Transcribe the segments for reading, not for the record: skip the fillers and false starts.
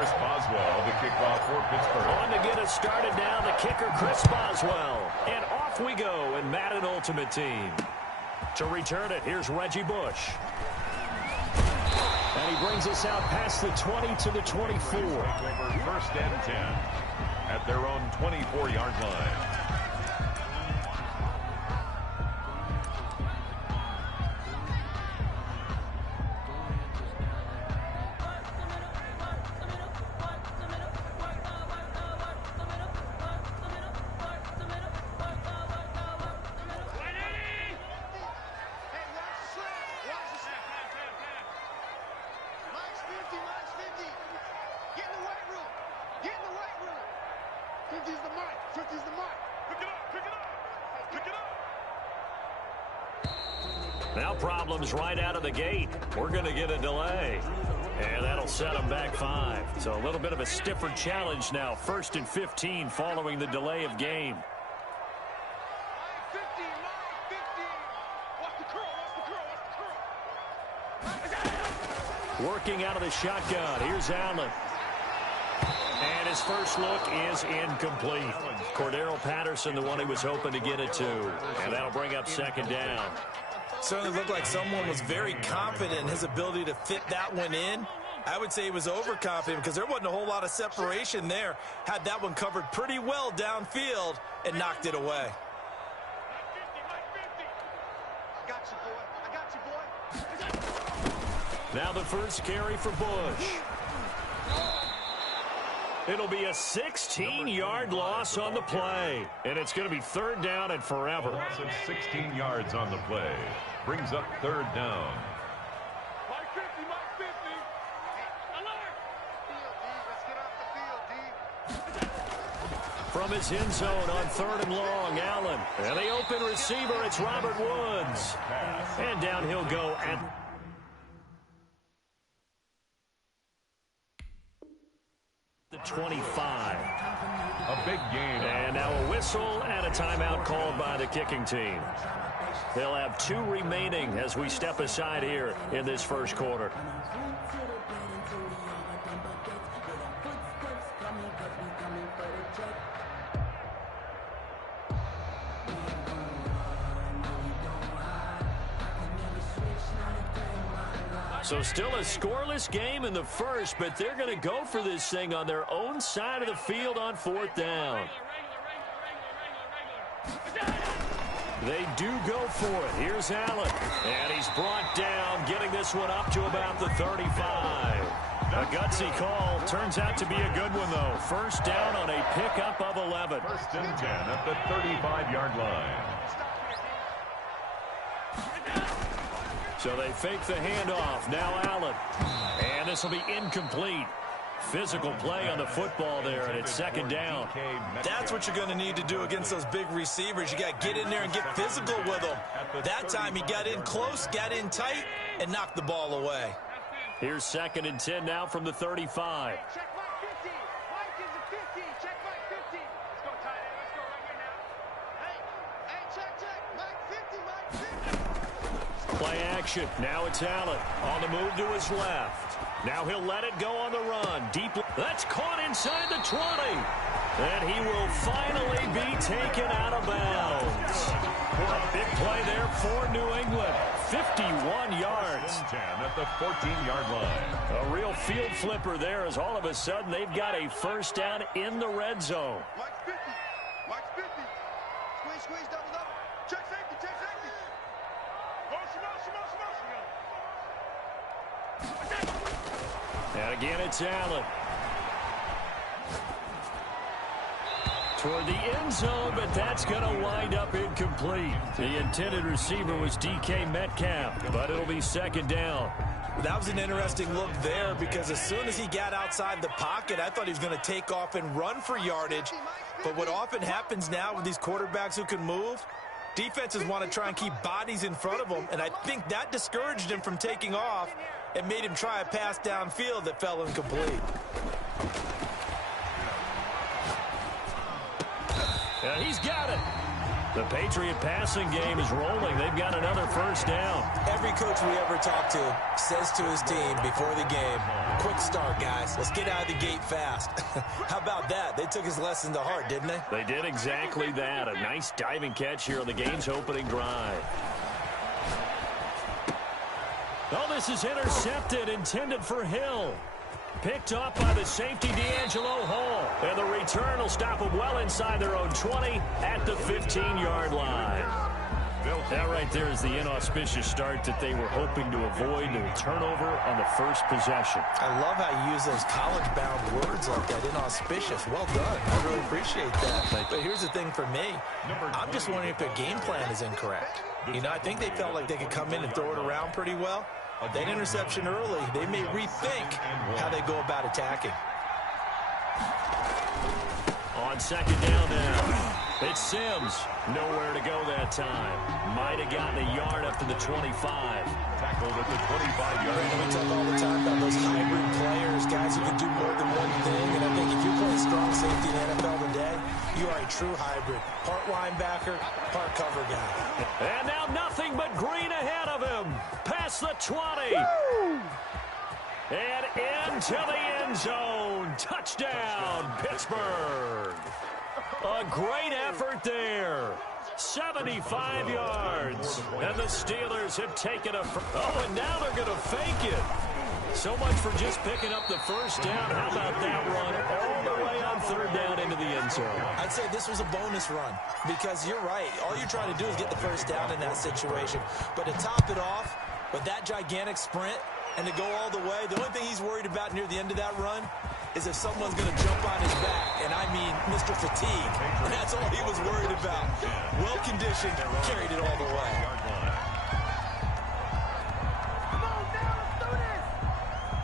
Chris Boswell, the kickoff for Pittsburgh. On to get us started now, the kicker, Chris Boswell. And off we go in Madden Ultimate Team. To return it, here's Reggie Bush. And he brings us out past the 20 to the 24. First and 10 at their own 24-yard line. Now problems right out of the gate. We're going to get a delay. And that'll set them back 5. So a little bit of a stiffer challenge now. 1st and 15 following the delay of game. Working out of the shotgun. Here's Allen. And his first look is incomplete. Cordero Patterson, the one he was hoping to get it to. And that'll bring up 2nd down. Certainly looked like someone was very confident in his ability to fit that one in. I would say he was overconfident because there wasn't a whole lot of separation there. Had that one covered pretty well downfield and knocked it away. Now the first carry for Bush. It'll be a 16-yard loss on the play. And it's going to be 3rd down and forever. A loss of 16 yards on the play. Brings up 3rd down. From his end zone on 3rd and long, Allen. And the open receiver, it's Robert Woods. And down he'll go at the 25. A big game. And now a whistle and a timeout called by the kicking team. They'll have 2 remaining as we step aside here in this first quarter. So still a scoreless game in the first, but they're going to go for this thing on their own side of the field on 4th down. They do go for it. Here's Allen. And he's brought down, getting this one up to about the 35. A gutsy call. Turns out to be a good one, though. 1st down on a pickup of 11. 1st and 10 at the 35-yard line. So they fake the handoff. Now Allen. And this will be incomplete. Physical play on the football there, and it's 2nd down. That's what you're going to need to do against those big receivers. You got to get in there and get physical with them. That time he got in close, got in tight, and knocked the ball away. Here's 2nd and 10 now from the 35. Play action. Now it's Allen on the move to his left. Now he'll let it go on the run. Deep. That's caught inside the 20. And he will finally be taken out of bounds. A big play there for New England. 51 yards. 10 at the 14-yard line. A real field flipper there as all of a sudden they've got a 1st down in the red zone. Squeeze, double. Check safety. And again, it's Allen. Toward the end zone, but that's going to wind up incomplete. The intended receiver was DK Metcalf, but it'll be 2nd down. That was an interesting look there because as soon as he got outside the pocket, I thought he was going to take off and run for yardage. But what often happens now with these quarterbacks who can move, defenses want to try and keep bodies in front of them, and I think that discouraged him from taking off and made him try a pass downfield that fell incomplete. And he's got it. The Patriot passing game is rolling. They've got another 1st down. Every coach we ever talk to says to his team before the game, Quick start, guys. Let's get out of the gate fast. How about that? They took his lesson to heart, didn't they? They did exactly that. A nice diving catch here on the game's opening drive. Oh, this is intercepted, intended for Hill. Picked up by the safety, D'Angelo Hall. And the return will stop them well inside their own 20 at the 15-yard line. That right there is the inauspicious start that they were hoping to avoid, a turnover on the first possession. I love how you use those college-bound words like that, inauspicious. Well done. I really appreciate that. But here's the thing for me. I'm just wondering if their game plan is incorrect. You know, I think they felt like they could come in and throw it around pretty well. That interception early, they may rethink how they go about attacking. On second down now, it's Sims. Nowhere to go that time. Might have gotten a yard up to the 25. Tackled at the 25-yard line. We talk all the time about those hybrid players, guys who can do more than one thing. And I think if you're playing strong safety in the NFL today, you are a true hybrid. Part linebacker, part cover guy. And now nothing but green ahead of him. Past the 20. Woo! And into the end zone. Touchdown, Pittsburgh. A great effort there. 75 yards. And the Steelers have taken a... Oh, and now they're going to fake it. So much for just picking up the first down. How about that run all the way on third down into the end zone? I'd say this was a bonus run because you're right. All you're trying to do is get the first down in that situation. But to top it off with that gigantic sprint and to go all the way, the only thing he's worried about near the end of that run is if someone's going to jump on his back, and I mean Mr. Fatigue. And that's all he was worried about. Well-conditioned, carried it all the way.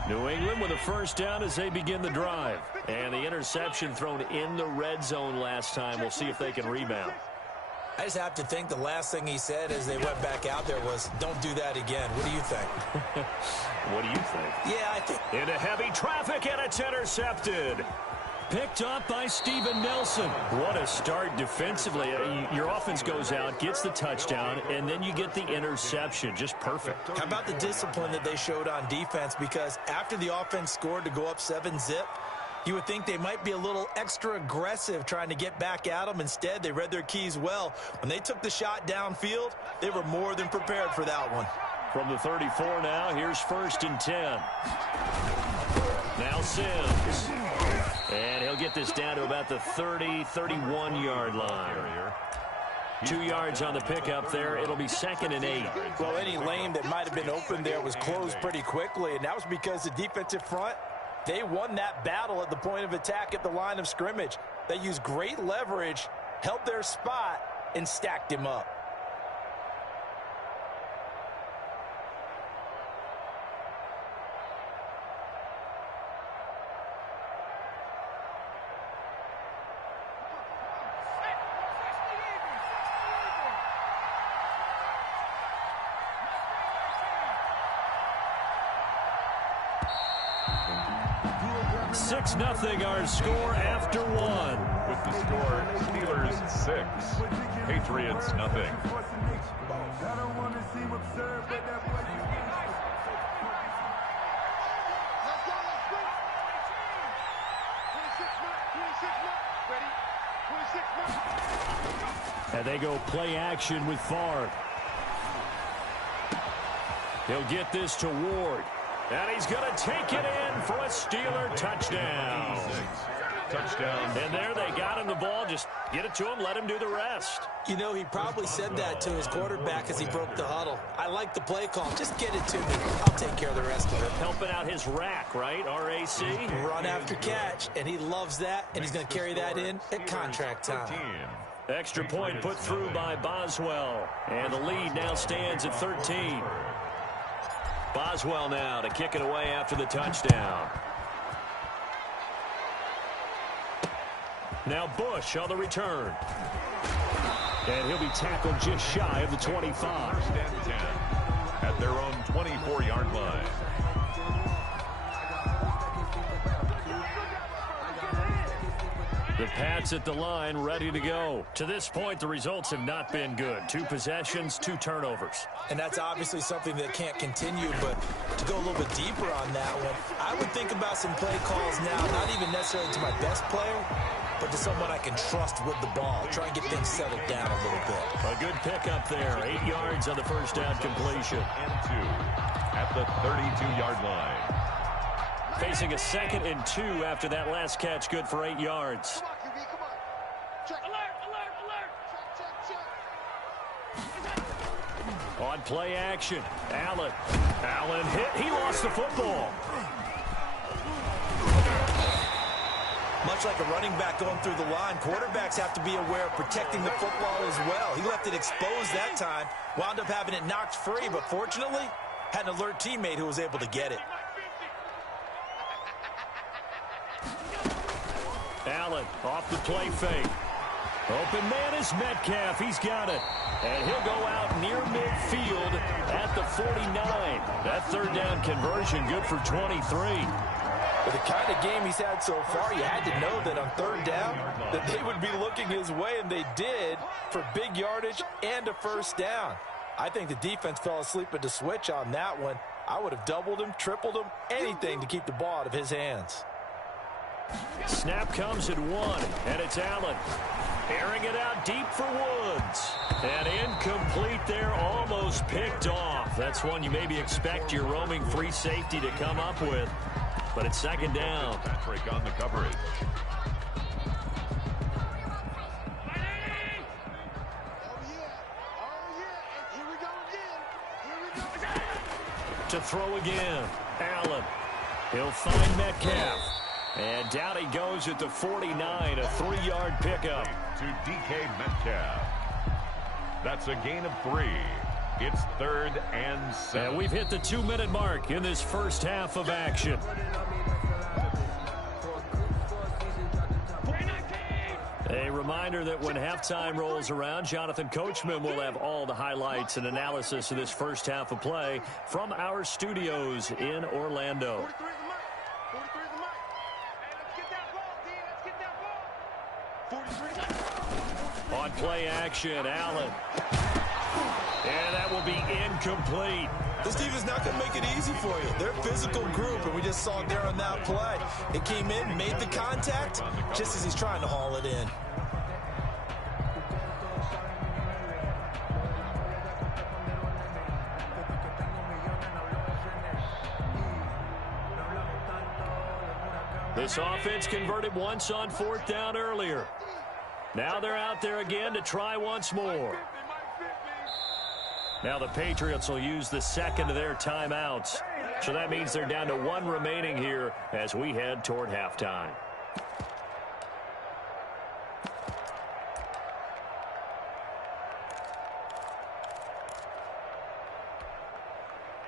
New England with a first down as they begin the drive. And the interception thrown in the red zone last time. We'll see if they can rebound. I just have to think the last thing he said as they went back out there was, don't do that again. What do you think? What do you think? Yeah, I think. Into heavy traffic, and it's intercepted. Picked up by Steven Nelson. What a start defensively. Your offense goes out, gets the touchdown, and then you get the interception. Just perfect. How about the discipline that they showed on defense? Because after the offense scored to go up 7-zip, you would think they might be a little extra aggressive trying to get back at them. Instead, they read their keys well. When they took the shot downfield, they were more than prepared for that one. From the 34 now, here's 1st and 10. Now Sims. And he'll get this down to about the 30, 31-yard line. 2 yards on the pickup there. It'll be 2nd and 8. Well, any lane that might have been open there was closed pretty quickly, and that was because the defensive front, they won that battle at the point of attack at the line of scrimmage. They used great leverage, held their spot, and stacked him up. Nothing our score after one. With the score, Steelers 6, Patriots nothing. And they go play action with Favre. He'll get this to Ward. And he's going to take it in for a Steeler touchdown. Touchdown. And there they got him the ball. Just get it to him, let him do the rest. You know, he probably said that to his quarterback as he broke the huddle. I like the play call. Just get it to me. I'll take care of the rest of it. Helping out his rack, right? RAC. Run after catch, and he loves that, and he's going to carry that in at contract time. Extra point put through by Boswell. And the lead now stands at 13. Boswell now to kick it away after the touchdown. Now Bush on the return. And he'll be tackled just shy of the 25. 1st and 10 at their own 24-yard line. The Pats at the line, ready to go. To this point, the results have not been good. 2 possessions, 2 turnovers. And that's obviously something that can't continue, but to go a little bit deeper on that one, I would think about some play calls now, not even necessarily to my best player, but to someone I can trust with the ball. Try and get things settled down a little bit. A good pickup there. 8 yards on the first down completion. And 2 at the 32-yard line. Facing a 2nd and 2 after that last catch, good for 8 yards. Come on, QB, come on. Check. Alert, alert, alert. Check. On play action, Allen hit. He lost the football. Much like a running back going through the line, quarterbacks have to be aware of protecting the football as well. He left it exposed that time, wound up having it knocked free, but fortunately, had an alert teammate who was able to get it. Allen off the play fake. Open man is Metcalf. He's got it. And he'll go out near midfield at the 49. That 3rd down conversion good for 23. With the kind of game he's had so far, you had to know that on 3rd down that they would be looking his way, and they did, for big yardage and a 1st down. I think the defense fell asleep at the switch on that one. I would have doubled him, tripled him, anything to keep the ball out of his hands. Snap comes at 1, and it's Allen. Airing it out deep for Woods. And incomplete there, almost picked off. That's one you maybe expect your roaming free safety to come up with. But it's 2nd down. Patrick on the coverage. To throw again. Allen. He'll find Metcalf. And down he goes at the 49, a 3-yard pickup. To DK Metcalf. That's a gain of 3. It's 3rd and 7. And we've hit the 2-minute mark in this first half of action. A reminder that when halftime rolls around, Jonathan Coachman will have all the highlights and analysis of this first half of play from our studios in Orlando. On play action, Allen. And that will be incomplete. This defense is not going to make it easy for you. They're a physical group, and we just saw it there on that play. It came in, made the contact, just as he's trying to haul it in. This offense converted once on 4th down earlier. Now they're out there again to try once more. Now the Patriots will use the 2nd of their timeouts. So that means they're down to 1 remaining here as we head toward halftime.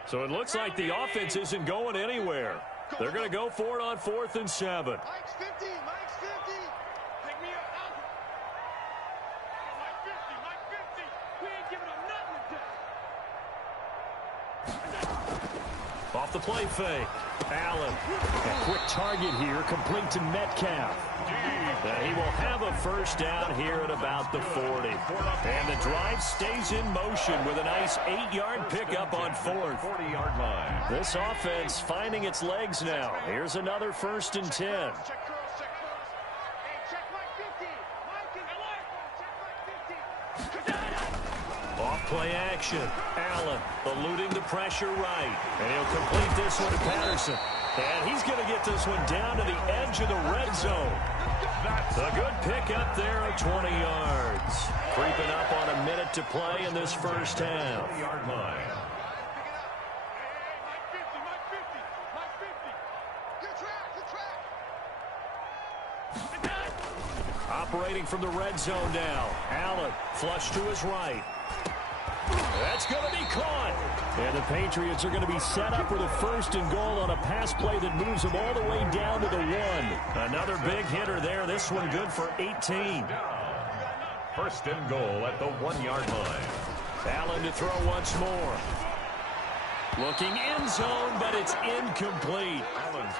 So it looks like the offense isn't going anywhere. They're going to go for it on 4th and 7. Mike's 50, Mike's 50. Take me up. Mike 50, Mike 50. We ain't giving him nothing today. Off the play fake. Allen. A quick target here, complete to Metcalf. And he will have a 1st down here at about the 40. And the drive stays in motion with a nice 8-yard pickup on 4th. 40-yard line. This offense finding its legs now. Here's another 1st and 10. Check curls, check curls. Hey, check Mike 50. Mike is alert. Check Mike 50. Off play action. Allen eluding the pressure right. And he'll complete this one to Patterson. And he's going to get this one down to the edge of the red zone. That's a good pickup there of 20 yards. Creeping up on a minute to play in this first half. 40-yard line. Mike 50, Mike 50, Mike 50. Good track. Operating from the red zone now. Allen flush to his right. That's going to be caught. And the Patriots are going to be set up with a 1st and goal on a pass play that moves them all the way down to the 1. Another big hitter there. This one good for 18. 1st and goal at the 1-yard line. Allen to throw once more. Looking end zone, but it's incomplete.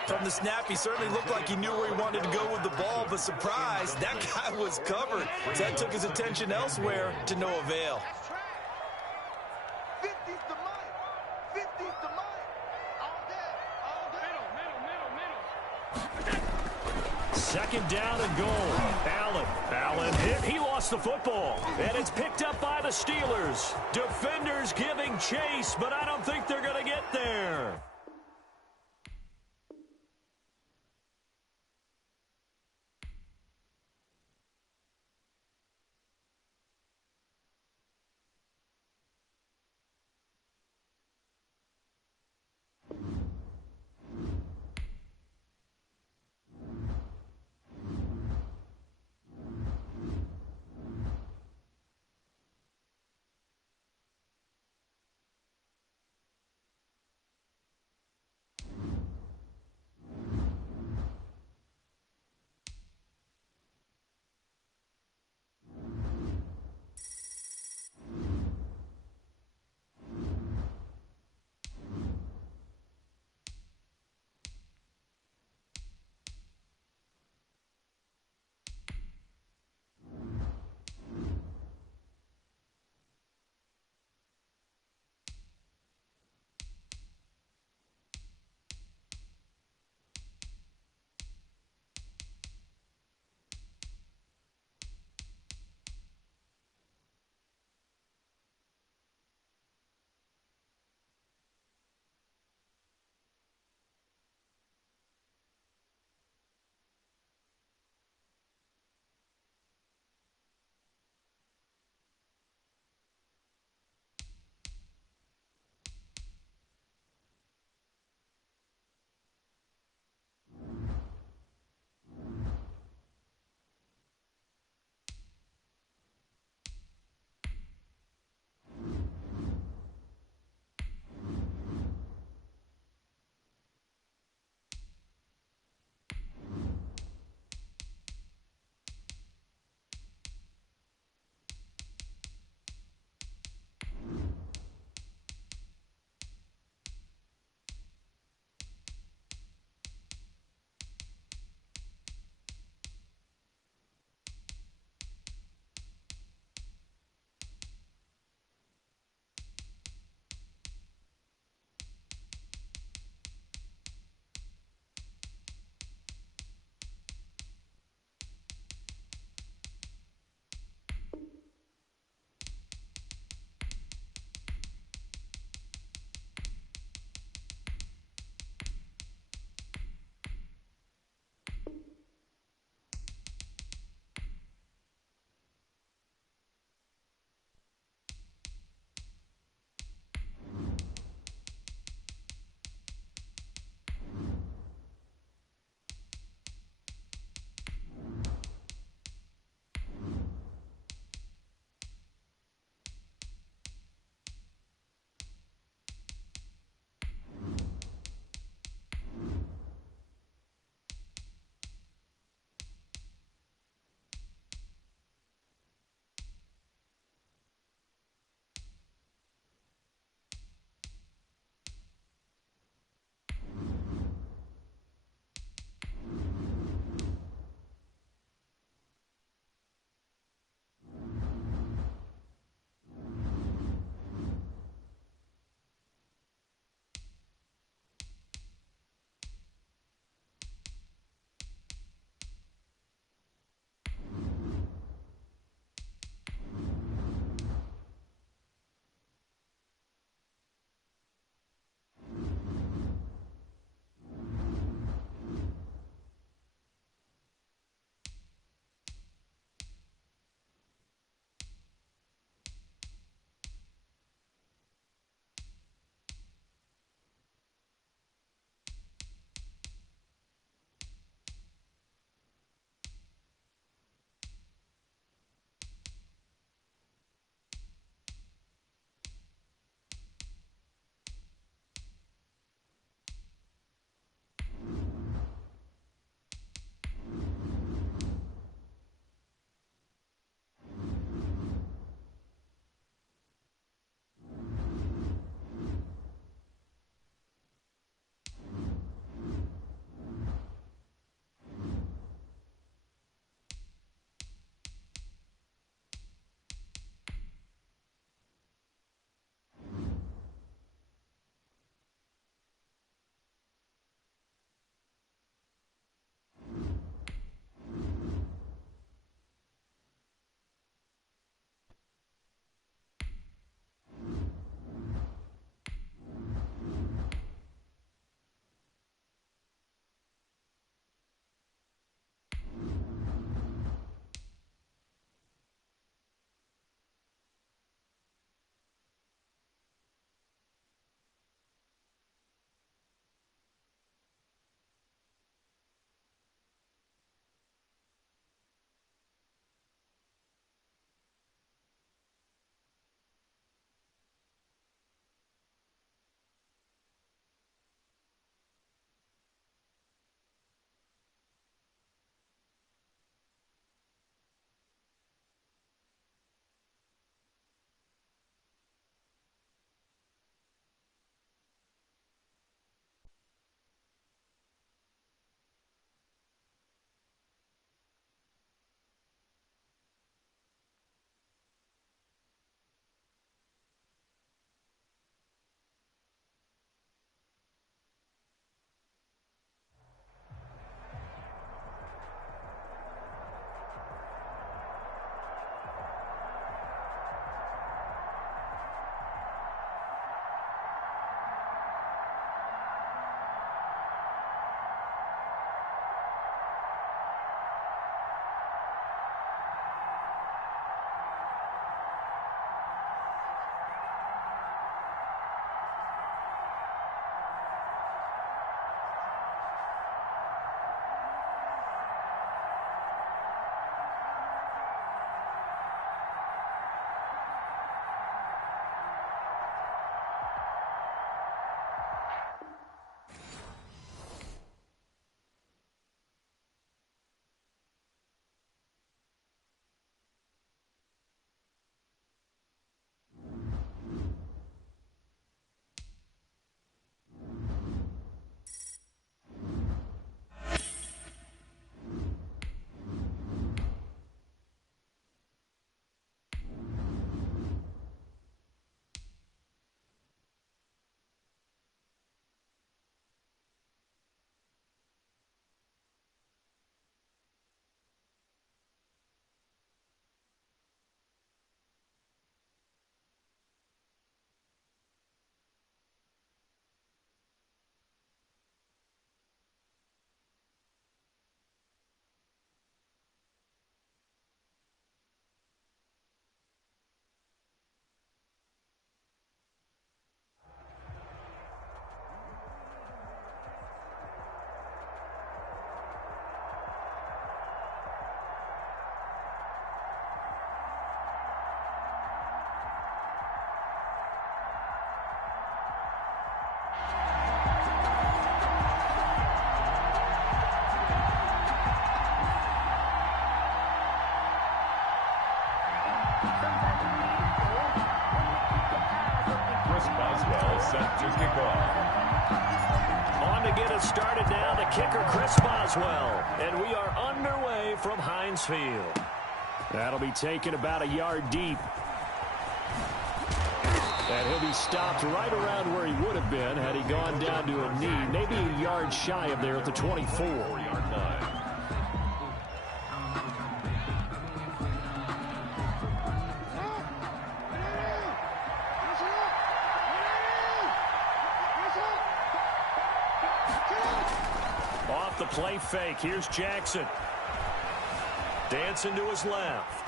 From the snap, he certainly looked like he knew where he wanted to go with the ball, but surprise, that guy was covered. So that took his attention elsewhere to no avail. 50's the mic. 50's the mic. All day. All day. Middle. Second down and goal. Allen hit. He lost the football. And it's picked up by the Steelers. Defenders giving chase, but I don't think they're going to get there. set to kick off. On to get us started now, the kicker, Chris Boswell. And we are underway from Heinz Field. That'll be taken about a yard deep. And he'll be stopped right around where he would have been had he gone down to a knee, maybe a yard shy of there at the 24-yard line. Off the play fake, here's Jackson. Dancing to his left.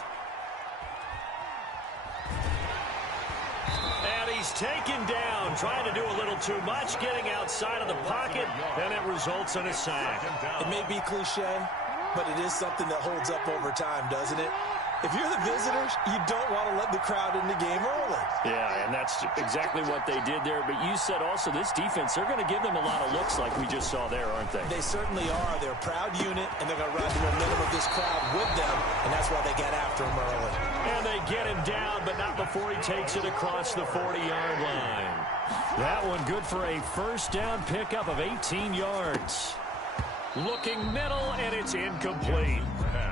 He's taken down, trying to do a little too much, getting outside of the pocket, and it results in a sack. It may be cliche, but it is something that holds up over time, doesn't it? If you're the visitors, you don't want to let the crowd in the game early. Yeah, and that's exactly what they did there. But you said also this defense, they're going to give them a lot of looks like we just saw there, aren't they? They certainly are. They're a proud unit, and they're going to ride the momentum of this crowd with them, and that's why they get after him early. And they get him down, but not before he takes it across the 40-yard line. That one good for a first down pickup of 18 yards. Looking middle, and it's incomplete.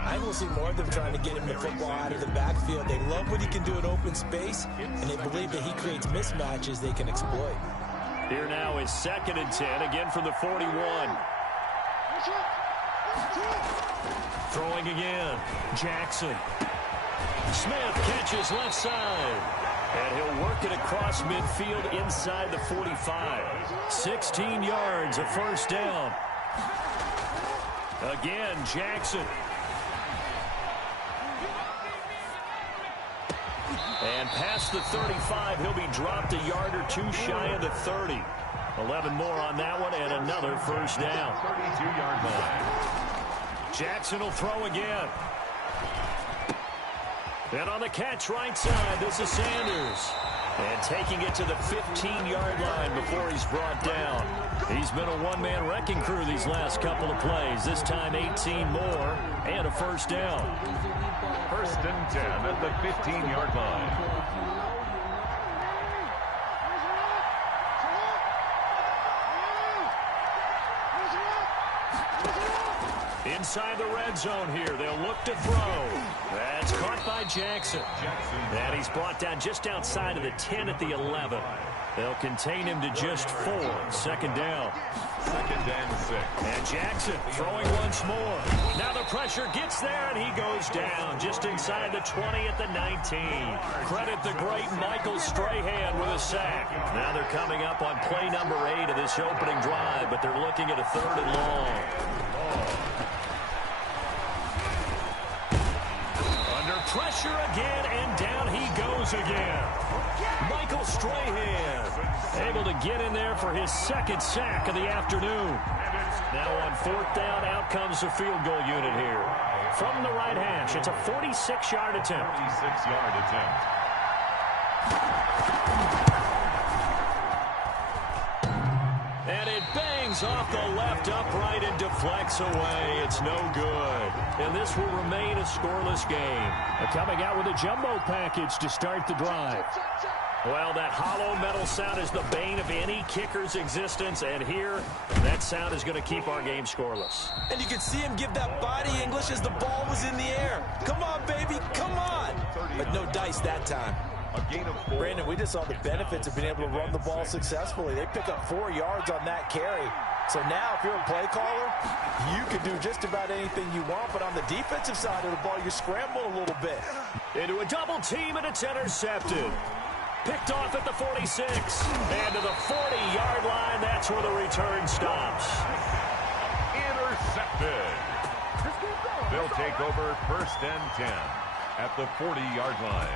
I will see more of them trying to get him the football out of the backfield. They love what he can do in open space, and they believe that he creates mismatches they can exploit. Here now is 2nd and 10, again from the 41. Throwing again. Jackson. Smith catches left side. And he'll work it across midfield inside the 45. 16 yards, a first down. Again, Jackson. And past the 35, he'll be dropped a yard or two shy of the 30. 11 more on that one, and another first down. 32-yard line. Jackson will throw again. And on the catch right side, this is Sanders. And taking it to the 15-yard line before he's brought down. He's been a one-man wrecking crew these last couple of plays. This time 18 more and a first down. 1st and 10 at the 15-yard line. Inside the red zone here. They'll look to throw. That's caught by Jackson. And he's brought down just outside of the 10 at the 11. They'll contain him to just 4. 2nd down. 2nd and 6. And Jackson throwing once more. Now the pressure gets there, and he goes down just inside the 20 at the 19. Credit the great Michael Strahan with a sack. Now they're coming up on play number 8 of this opening drive, but they're looking at a 3rd and long. Pressure again, and down he goes again. Michael Strahan able to get in there for his 2nd sack of the afternoon. Now on 4th down, out comes the field goal unit here. From the right hash, it's a 46-yard attempt. 46-yard attempt. And it bangs off the left upright and deflects away. It's no good. And this will remain a scoreless game. They're coming out with a jumbo package to start the drive. Well, that hollow metal sound is the bane of any kicker's existence. And here, that sound is going to keep our game scoreless. And you can see him give that body English as the ball was in the air. Come on, baby, come on. But no dice that time. A gain of 4. Brandon, we just saw the benefits of being able to run the ball successfully. They pick up 4 yards on that carry. So now, if you're a play caller, you can do just about anything you want. But on the defensive side of the ball, you scramble a little bit. Into a double team, and it's intercepted. Picked off at the 46. And to the 40-yard line, that's where the return stops. Intercepted. They'll take over 1st and 10 at the 40-yard line.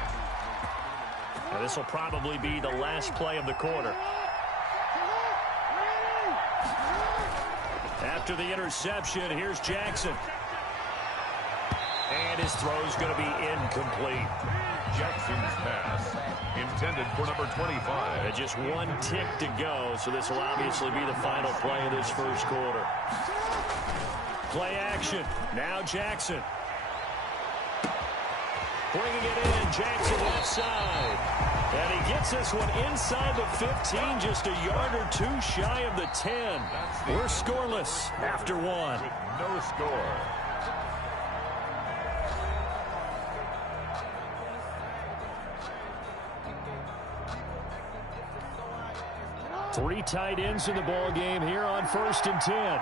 Now, this will probably be the last play of the quarter. After the interception, here's Jackson. And his throw's going to be incomplete. Jackson's pass intended for number 25. And just 1 tick to go, so this will obviously be the final play of this first quarter. Play action. Now Jackson. Bringing it in. Jackson left side. And he gets this one inside the 15, just a yard or two shy of the 10. We're scoreless after one. With no score. Three tight ends in the ball game here on 1st and 10.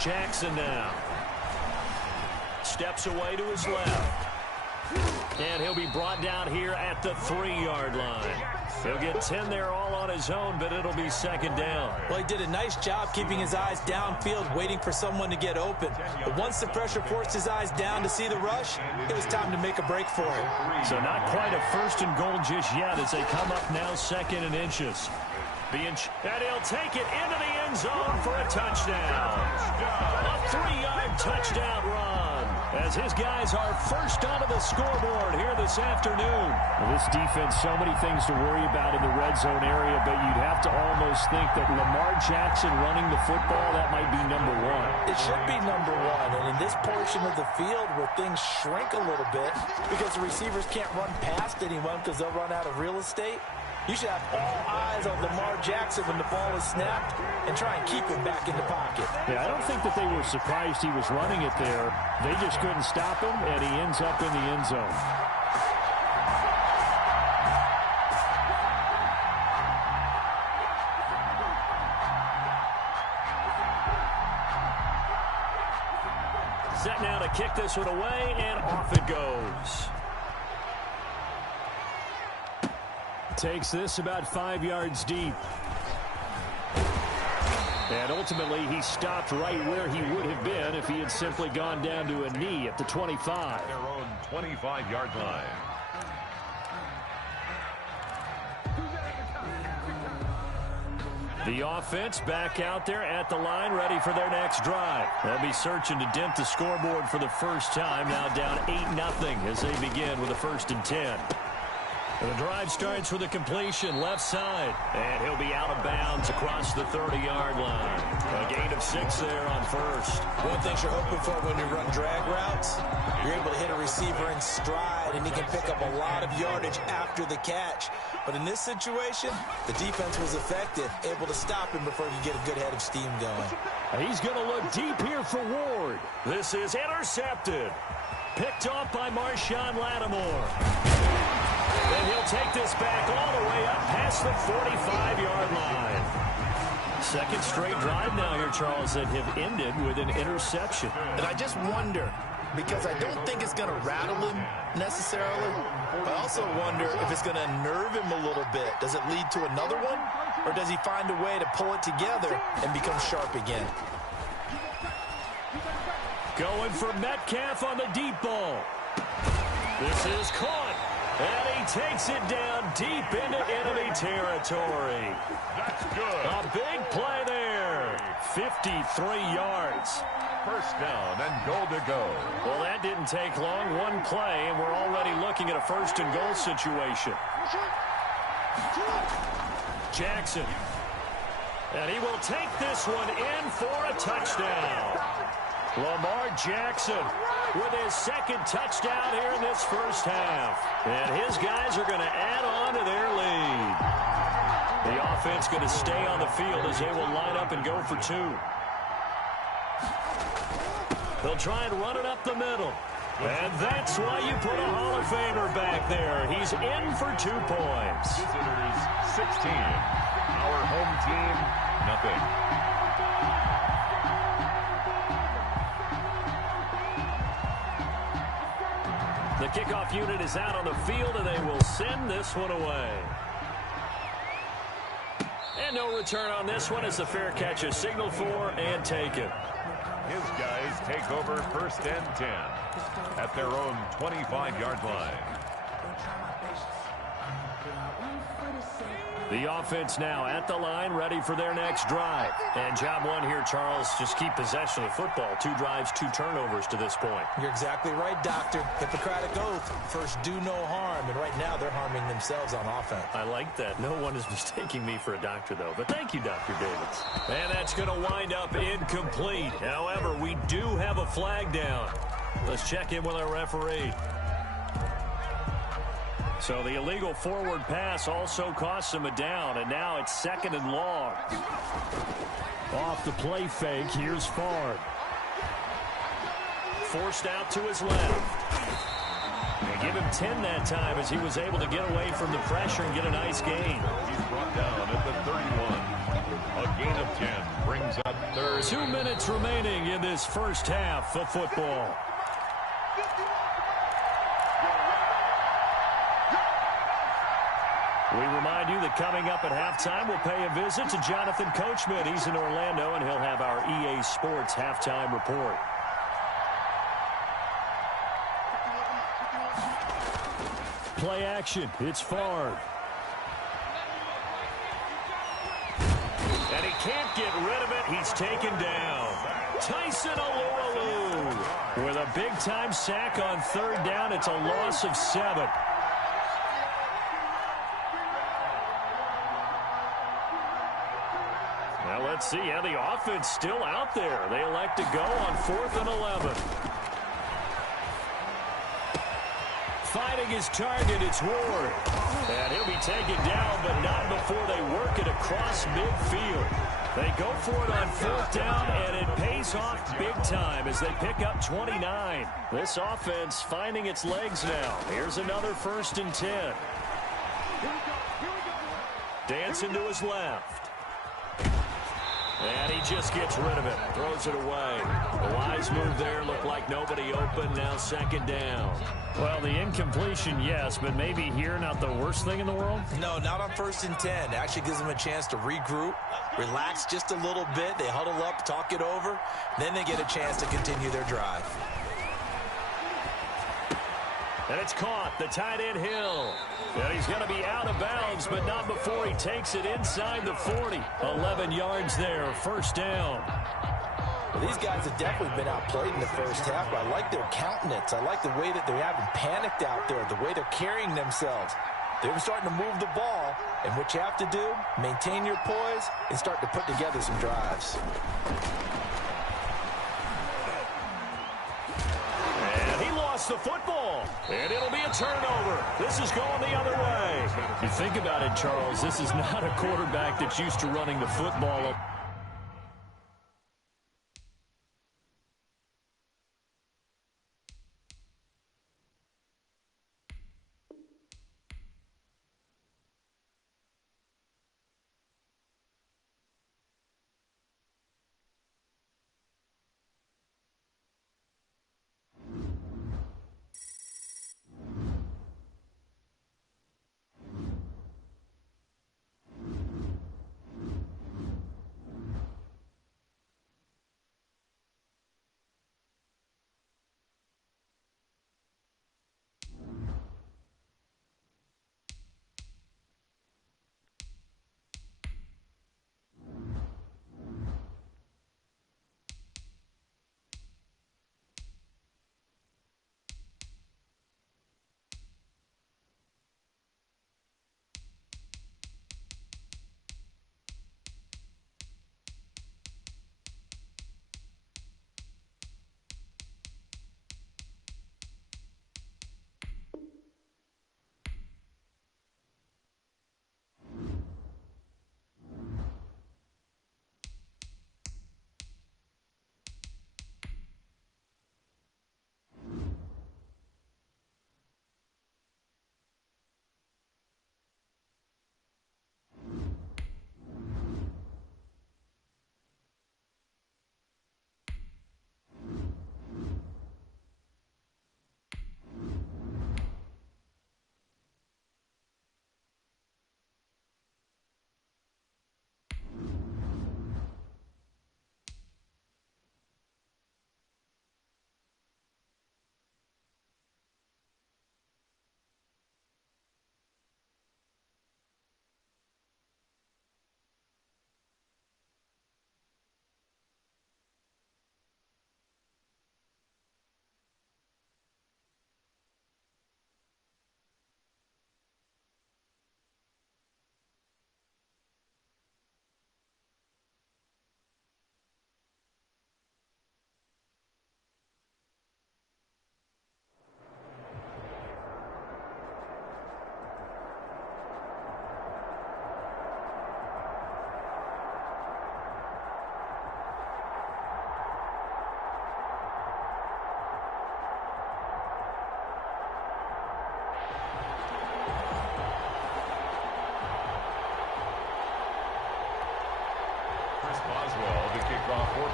Jackson now. Steps away to his left. And he'll be brought down here at the 3-yard line. He'll get 10 there all on his own, but it'll be 2nd down. Well, he did a nice job keeping his eyes downfield, waiting for someone to get open. But once the pressure forced his eyes down to see the rush, it was time to make a break for him. So not quite a 1st and goal just yet as they come up now 2nd and inches. And he'll take it into the end zone for a touchdown. A 3-yard touchdown run as his guys are first onto the scoreboard here this afternoon. Well, this defense, so many things to worry about in the red zone area, but you'd have to almost think that Lamar Jackson running the football, that might be number one. It should be number one, and in this portion of the field where things shrink a little bit because the receivers can't run past anyone because they'll run out of real estate, you should have all eyes on Lamar Jackson when the ball is snapped and try and keep him back in the pocket. Yeah, I don't think that they were surprised he was running it there. They just couldn't stop him, and he ends up in the end zone. Set now to kick this one away, and off it goes. Takes this about 5 yards deep. And ultimately, he stopped right where he would have been if he had simply gone down to a knee at the 25. Their own 25-yard line. The offense back out there at the line, ready for their next drive. They'll be searching to dent the scoreboard for the first time, now down 8-0 as they begin with a 1st and 10. The drive starts with a completion left side, and he'll be out of bounds across the 30-yard line. A gain of 6 there on 1st. One thing you're hoping for when you run drag routes, you're able to hit a receiver in stride, and he can pick up a lot of yardage after the catch. But in this situation, the defense was effective, able to stop him before he could get a good head of steam going. He's going to look deep here for Ward. This is intercepted. Picked off by Marshawn Lattimore. And he'll take this back all the way up past the 45-yard line. Second straight drive now here, Charles, that have ended with an interception. And I just wonder, because I don't think it's going to rattle him necessarily, but I also wonder if it's going to nerve him a little bit. Does it lead to another one, or does he find a way to pull it together and become sharp again? Going for Metcalf on the deep ball. This is caught. And he takes it down deep into enemy territory. That's good. A big play there. 53 yards. First down and goal to go. Well, that didn't take long. One play, and we're already looking at a 1st and goal situation. Jackson. And he will take this one in for a touchdown. Lamar Jackson with his 2nd touchdown here in this first half. And his guys are going to add on to their lead. The offense going to stay on the field as they will line up and go for 2. They'll try and run it up the middle. And that's why you put a Hall of Famer back there. He's in for 2 points. Visitors 16. Our home team, nothing. The kickoff unit is out on the field, and they will send this one away. And no return on this one as the fair catch is signaled for and taken. His guys take over 1st and 10 at their own 25-yard line. The offense now at the line, ready for their next drive. And job one here, Charles, just keep possession of the football. 2 drives, 2 turnovers to this point. You're exactly right, Doctor. Hippocratic oath. First, do no harm. And right now, they're harming themselves on offense. I like that. No one is mistaking me for a doctor, though. But thank you, Dr. Davids. And that's going to wind up incomplete. However, we do have a flag down. Let's check in with our referee. So the illegal forward pass also costs him a down, and now it's 2nd and long. Off the play fake, here's Favre. Forced out to his left. They give him 10 that time as he was able to get away from the pressure and get a nice gain. He's brought down at the 31. A gain of 10 brings up 3rd. 2 minutes remaining in this first half of football. We remind you that coming up at halftime, we'll pay a visit to Jonathan Coachman. He's in Orlando, and he'll have our EA Sports halftime report. Play action. It's Favre. And he can't get rid of it. He's taken down. Tyson Alualu with a big-time sack on 3rd down. It's a loss of 7. Now let's see how the offense still out there. They elect to go on 4th and 11. Fighting his target, it's Ward. And he'll be taken down, but not before they work it across midfield. They go for it on 4th down, and it pays off big time as they pick up 29. This offense finding its legs now. Here's another 1st and 10. Dancing to his left. And he just gets rid of it. Throws it away. The wise move there. Looked like nobody open. Now 2nd down. Well, the incompletion, yes, but maybe here not the worst thing in the world? No, not on 1st and 10. Actually gives them a chance to regroup, relax just a little bit. They huddle up, talk it over. Then they get a chance to continue their drive. And it's caught. The tight end Hill. And he's going to be out of bounds, but not before he takes it inside the 40. 11 yards there. 1st down. Well, these guys have definitely been outplayed in the first half, but I like their countenance. I like the way that they haven't panicked out there, the way they're carrying themselves. They're starting to move the ball, and what you have to do, maintain your poise and start to put together some drives. The football, and it'll be a turnover. This is going the other way. You think about it, Charles, this is not a quarterback that's used to running the football.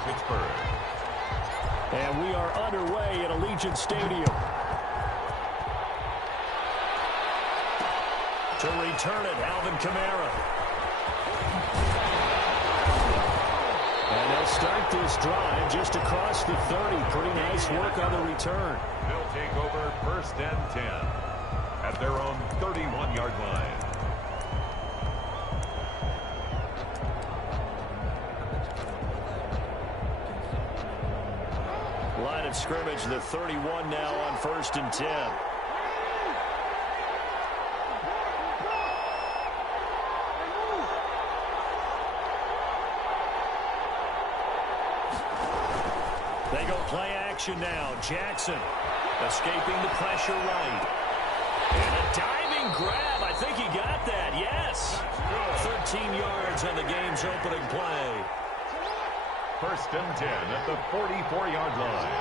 Pittsburgh. And we are underway at Allegiant Stadium. To return it, Alvin Kamara. And they'll start this drive just across the 30. Pretty nice work on the return. They'll take over 1st and 10 at their own 31-yard line. Line of scrimmage, the 31 now on 1st and 10. They go play action now. Jackson escaping the pressure right. And a diving grab. I think he got that. Yes. 13 yards on the game's opening play. 1st and 10 at the 44-yard line.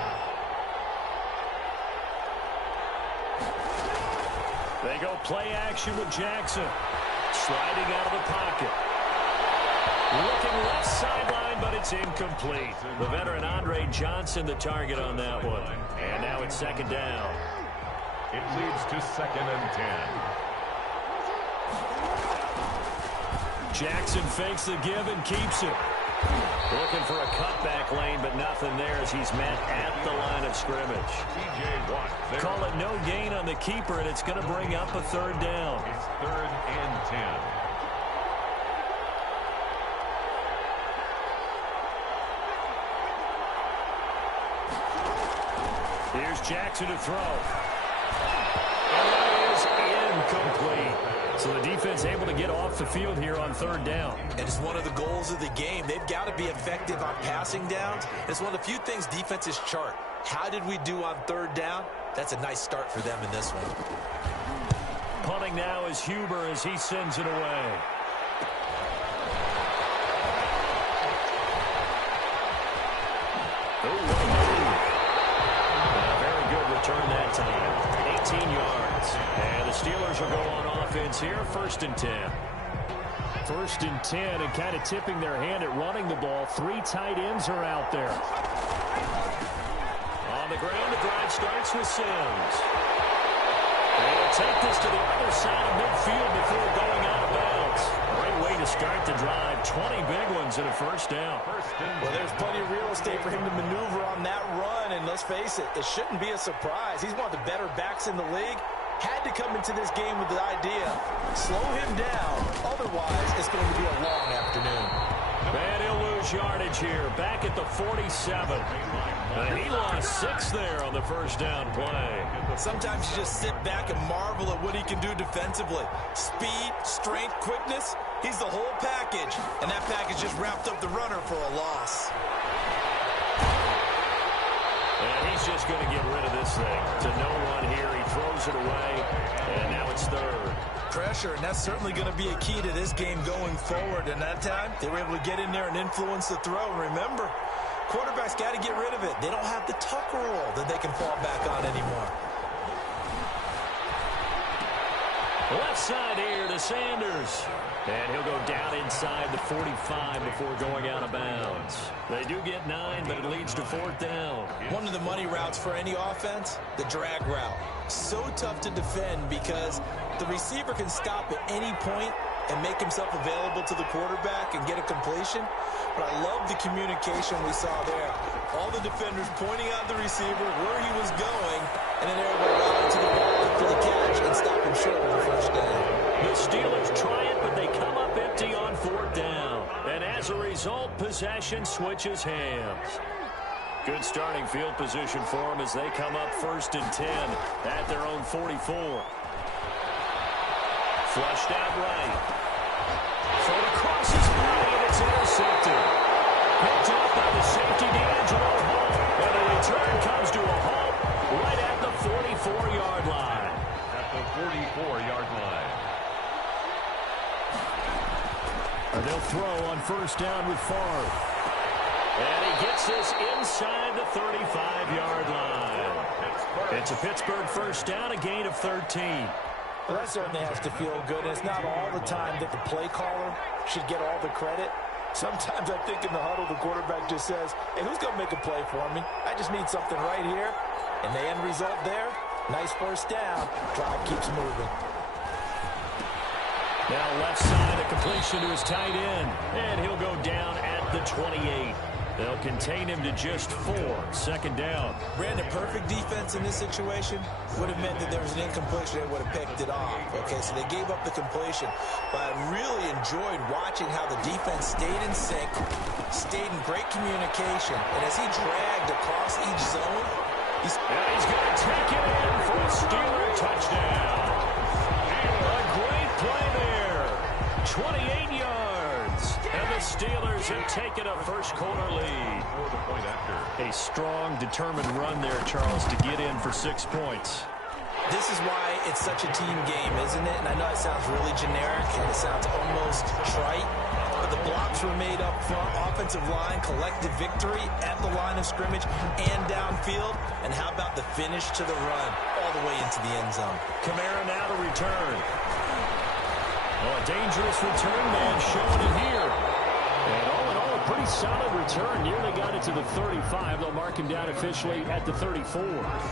They go play action with Jackson. Sliding out of the pocket. Looking left sideline, but it's incomplete. The veteran Andre Johnson the target on that one. And now it's 2nd down. It leads to 2nd and 10. Jackson fakes the give and keeps it. Looking for a cutback lane, but nothing there as he's met at the line of scrimmage. TJ Watt. Call it no gain on the keeper, and it's going to bring up a 3rd down. It's 3rd and 10. Here's Jackson to throw. And that is incomplete. So the defense able to get off the field here on 3rd down. And it's one of the goals of the game. They've got to be effective on passing downs. It's one of the few things defenses chart. How did we do on 3rd down? That's a nice start for them in this one. Punting now is Huber as he sends it away. Very good return that time. 18 yards. And the Steelers will go on offense here. 1st and 10. 1st and 10 and kind of tipping their hand at running the ball. 3 tight ends are out there. On the ground, the drive starts with Sims. They'll take this to the other side of midfield before going out of bounds. Great way to start the drive. 20 big ones and a 1st down. Well, there's plenty of real estate for him to maneuver on that run, and let's face it, it shouldn't be a surprise. He's one of the better backs in the league. Had to come into this game with the idea, slow him down, otherwise it's going to be a long afternoon. And he'll lose yardage here, back at the 47. And he lost 6 there on the 1st down play. Sometimes you just sit back and marvel at what he can do defensively. Speed, strength, quickness, he's the whole package. And that package just wrapped up the runner for a loss. And he's just going to get rid of this thing to no one here. He throws it away, and now it's 3rd. Pressure, and that's certainly going to be a key to this game going forward. And that time, they were able to get in there and influence the throw. And remember, quarterbacks got to get rid of it. They don't have the tuck rule that they can fall back on anymore. Left side here to Sanders. And he'll go down inside the 45 before going out of bounds. They do get 9, but it leads to 4th down. One of the money routes for any offense, the drag route. So tough to defend because the receiver can stop at any point and make himself available to the quarterback and get a completion. But I love the communication we saw there. All the defenders pointing out the receiver, where he was going, and then they were able to rally to the ball after the catch and stop him short of the 1st down. The Steelers try it, but they come up empty on 4th down. And as a result, possession switches hands. Good starting field position for them as they come up 1st and 10 at their own 44. Flushed out right. Throw across his body, and it's intercepted. Picked up by the safety, D'Angelo Hall. And the return comes to a halt right at the 44-yard line. At the 44-yard line. And they'll throw on 1st down with Favre. And he gets this inside the 35-yard line. It's a Pittsburgh 1st down, a gain of 13. Well, that certainly has to feel good. And it's not all the time that the play caller should get all the credit. Sometimes I think in the huddle, the quarterback just says, hey, who's going to make a play for me? I just need something right here. And the end result there, nice first down. Drive keeps moving. Now left side, a completion to his tight end. And he'll go down at the 28. They'll contain him to just 4. Second down. Brandon, perfect defense in this situation would have meant that there was an incompletion. They would have picked it off. Okay, so they gave up the completion. But I really enjoyed watching how the defense stayed in sync, stayed in great communication. And as he dragged across each zone, he's going to take it in for a Steeler touchdown. A great play there. 28 yards. And the Steelers have taken a first-quarter lead. A strong, determined run there, Charles, to get in for 6 points. This is why it's such a team game, isn't it? And I know it sounds really generic, and it sounds almost trite, but the blocks were made up front, offensive line, collective victory at the line of scrimmage and downfield. And how about the finish to the run all the way into the end zone? Kamara now to return. Oh, a dangerous return man showing it here. And all in all, a pretty solid return. Nearly got it to the 35. They'll mark him down officially at the 34.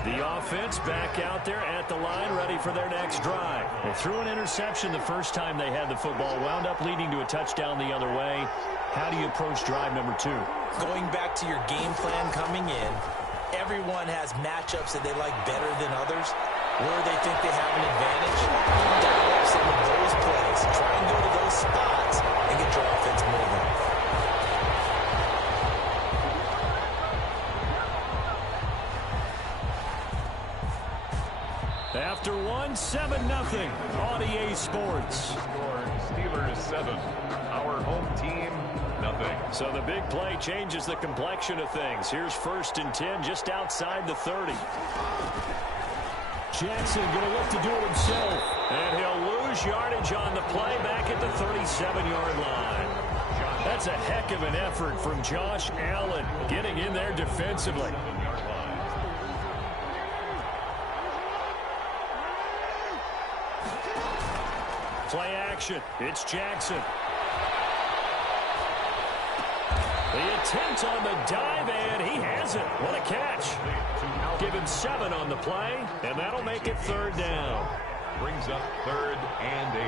The offense back out there at the line, ready for their next drive. They threw an interception the first time they had the football, wound up leading to a touchdown the other way. How do you approach drive number 2? Going back to your game plan coming in, everyone has matchups that they like better than others. Where they think they have an advantage, dial up some of those plays. Try and go to those spots and get your offense moving. After 1, 7-0 on EA Sports. Steelers 7. Our home team, nothing. So the big play changes the complexion of things. Here's 1st and 10 just outside the 30. Jackson going to look to do it himself. And he'll lose yardage on the play back at the 37-yard line. That's a heck of an effort from Josh Allen getting in there defensively. Play action. It's Jackson. The attempt on the dive, and he has it. What a catch. Give him 7 on the play, and that'll make it 3rd down. Brings up 3rd and 8.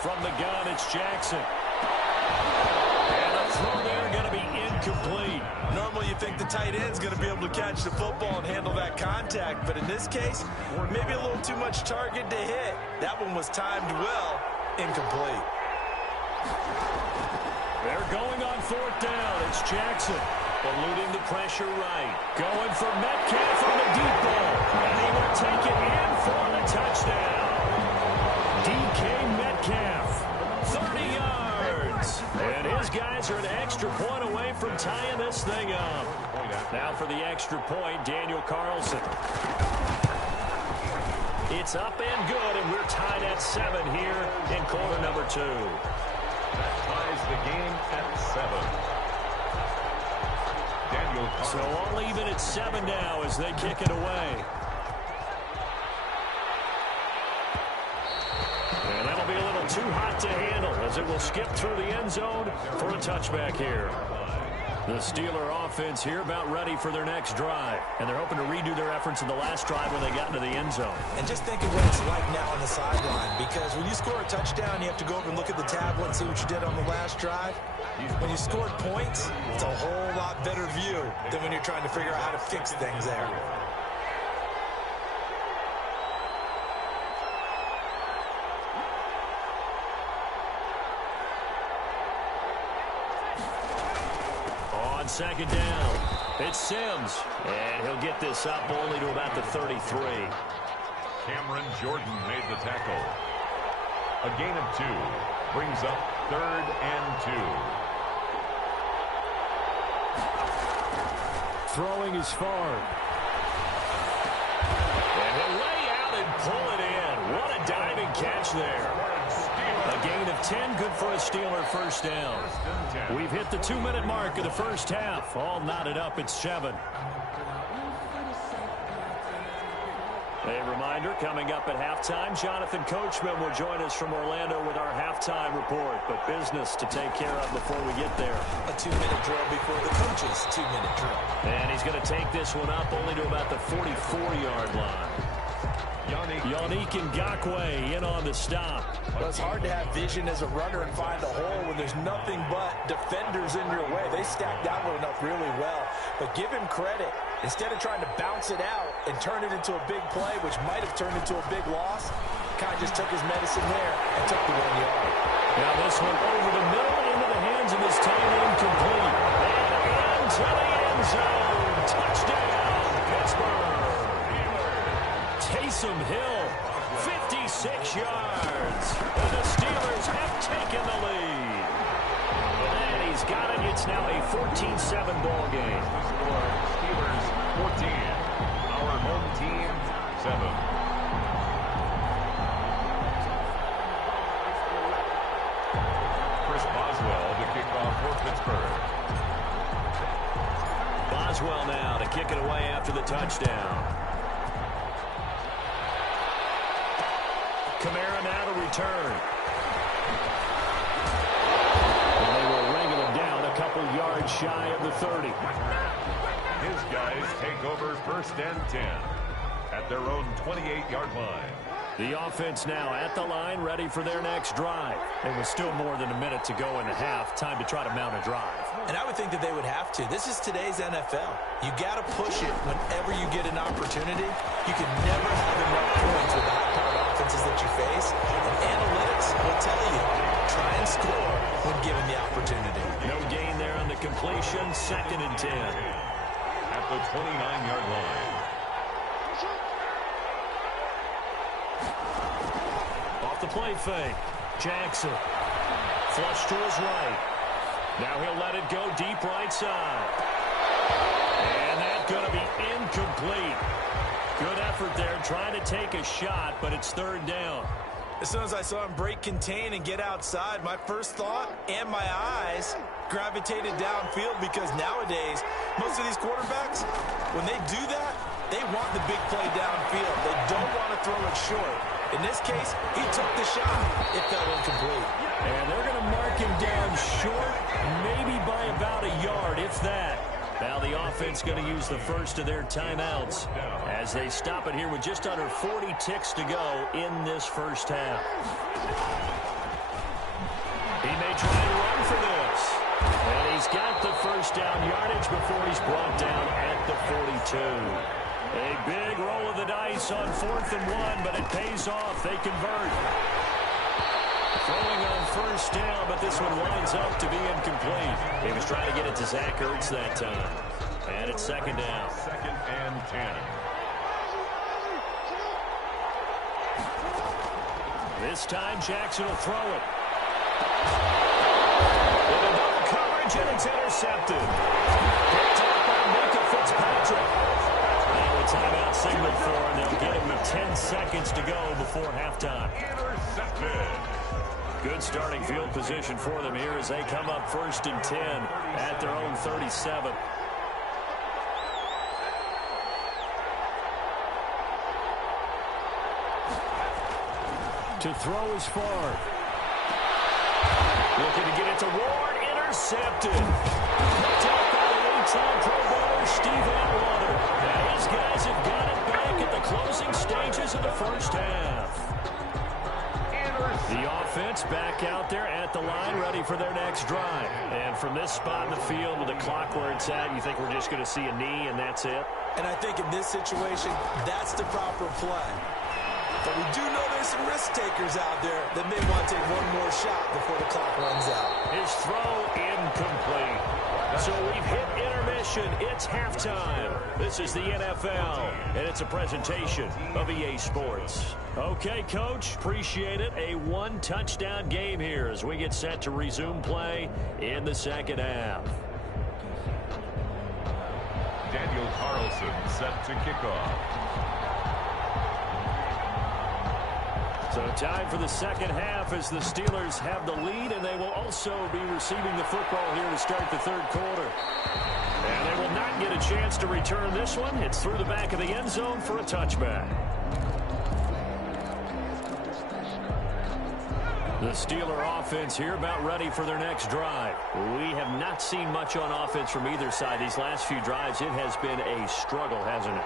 From the gun, it's Jackson. And the throw there going to be incomplete. Normally you think the tight end's going to be able to catch the football and handle that contact, but in this case, maybe a little too much target to hit. That one was timed well, incomplete. They're going on 4th down. It's Jackson. Eluding the pressure right. Going for Metcalf on the deep ball. And he will take it in for the touchdown. DK Metcalf, 30 yards. And his guys are an extra point away from tying this thing up. Now for the extra point, Daniel Carlson. It's up and good, and we're tied at 7 here in quarter number 2. That ties the game at 7. Daniel Carlson. So all even at 7 now as they kick it away. And that'll be a little too hot to handle as it will skip through the end zone for a touchback here. The Steeler offense here about ready for their next drive. And they're hoping to redo their efforts in the last drive when they got into the end zone. And just think of what it's like now on the sideline, because when you score a touchdown, you have to go over and look at the tablet and see what you did on the last drive. When you scored points, it's a whole lot better view than when you're trying to figure out how to fix things there. On 2nd down, it's Sims. And he'll get this up only to about the 33. Cameron Jordan made the tackle. A gain of 2 brings up 3rd and 2. Throwing is far. And he'll lay out and pull it in. What a diving catch there. A gain of 10, good for a Steeler first down. We've hit the 2-minute mark of the first half. All knotted up at 7. A reminder, coming up at halftime, Jonathan Coachman will join us from Orlando with our halftime report. But business to take care of before we get there. A 2-minute drill before the coach's 2-minute drill. And he's going to take this one up only to about the 44-yard line. Yannick Ngakoue in on the stop. Well, it's hard to have vision as a runner and find a hole when there's nothing but defenders in your way. They stacked that one up really well. But give him credit. Instead of trying to bounce it out and turn it into a big play, which might have turned into a big loss, kind of just took his medicine there and took the 1 yard. Now this one over the middle into the hands of his tight end complete. And into the end zone. Touchdown, Pittsburgh. Taysom Hill, 56 yards. And the Steelers have taken the lead. And he's got it. It's now a 14-7 ball game. Steelers 14. Our home team 7. Chris Boswell to kick off for Pittsburgh. Boswell now to kick it away after the touchdown. Kamara now to return. And they will wrangle him down a couple yards shy of the 30. His guys take over 1st and 10 at their own 28-yard line. The offense now at the line, ready for their next drive. And with still more than a minute to go in the half, time to try to mount a drive. And I would think that they would have to. This is today's NFL. You got to push it whenever you get an opportunity. You can never have enough points with the high-powered offenses that you face. And analytics will tell you, try and score when given the opportunity. No gain there on the completion, 2nd and 10. At the 29-yard line. Off the play fake. Jackson. Flush to his right. Now he'll let it go deep right side. And that's going to be incomplete. Good effort there trying to take a shot, but it's 3rd down. As soon as I saw him break contain and get outside, my first thought and my eyes gravitated downfield because nowadays, most of these quarterbacks, when they do that, they want the big play downfield. They don't want to throw it short. In this case, he took the shot. It fell incomplete. And they're going to mark him down short, maybe by about a yard, if that. Now the offense going to use the first of their timeouts as they stop it here with just under 40 ticks to go in this first half. He may try to run for this. And he's got the first down yardage before he's brought down at the 42. A big roll of the dice on 4th and 1, but it pays off. They convert. Throwing on 1st down, but this one winds up to be incomplete. He was trying to get it to Zach Ertz that time. And it's 2nd down. 2nd and 10. This time Jackson will throw it. With a double coverage, and it's intercepted. Picked up by Minka Fitzpatrick. Now a timeout signal for him. They'll get him with 10 seconds to go before halftime. Intercepted. Good starting field position for them here as they come up 1st and 10 at their own 37. To throw is Favre. Looking to get it to Ward. Intercepted. Picked up by the 8-time Pro Bowler Steve Atwater. Now his guys have got it back at the closing stages of the first half. The offense back out there at the line, ready for their next drive. And from this spot in the field with the clock where it's at, you think we're just going to see a knee and that's it? And I think in this situation, that's the proper play. But we do know there's some risk takers out there that may want to take one more shot before the clock runs out. His throw incomplete. So we've hit intermission. It's halftime. This is the NFL, and it's a presentation of EA Sports. Okay, Coach, appreciate it. A one-touchdown game here as we get set to resume play in the second half. Daniel Carlson set to kick off. So time for the second half as the Steelers have the lead, and they will also be receiving the football here to start the third quarter. And they will not get get a chance to return this one. It's through the back of the end zone for a touchback. The Steeler offense here about ready for their next drive. We have not seen much on offense from either side. These last few drives, it has been a struggle, hasn't it?